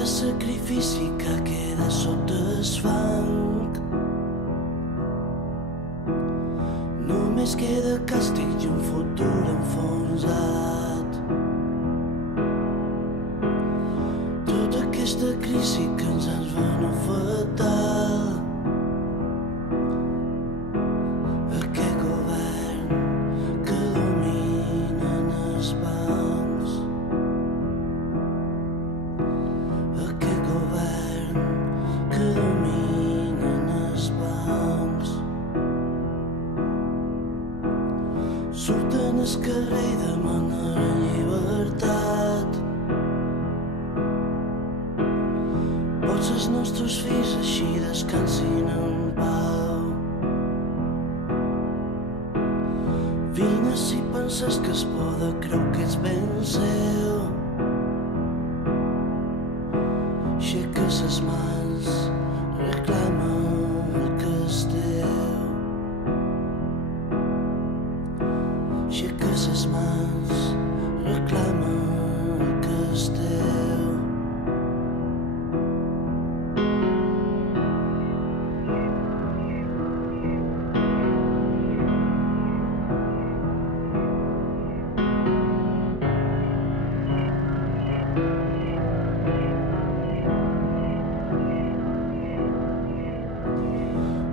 de sacrifici que queda sota el fang. Només queda càstig i un futur enfonsat. Tota aquesta crisi que ens van afectar. Aquest govern que dominen els bancs. Aquest govern que dominen els bancs. Surten al carrer i demanen llibertat. Pots els nostres fills així descansin en pau. Vine si penses que es poda, creu que ets ben seu. Aixeca les mans, reclama el que és teu. Aixeca les mans, reclama el que és teu.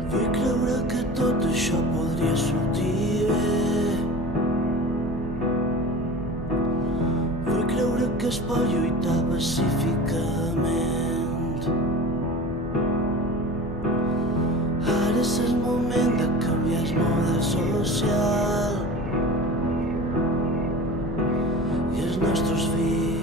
Vull creure que tot això podria sortir bé. Vull creure que es pot lluitar pacíficament. Ara és el moment de canviar el model social i els nostres fills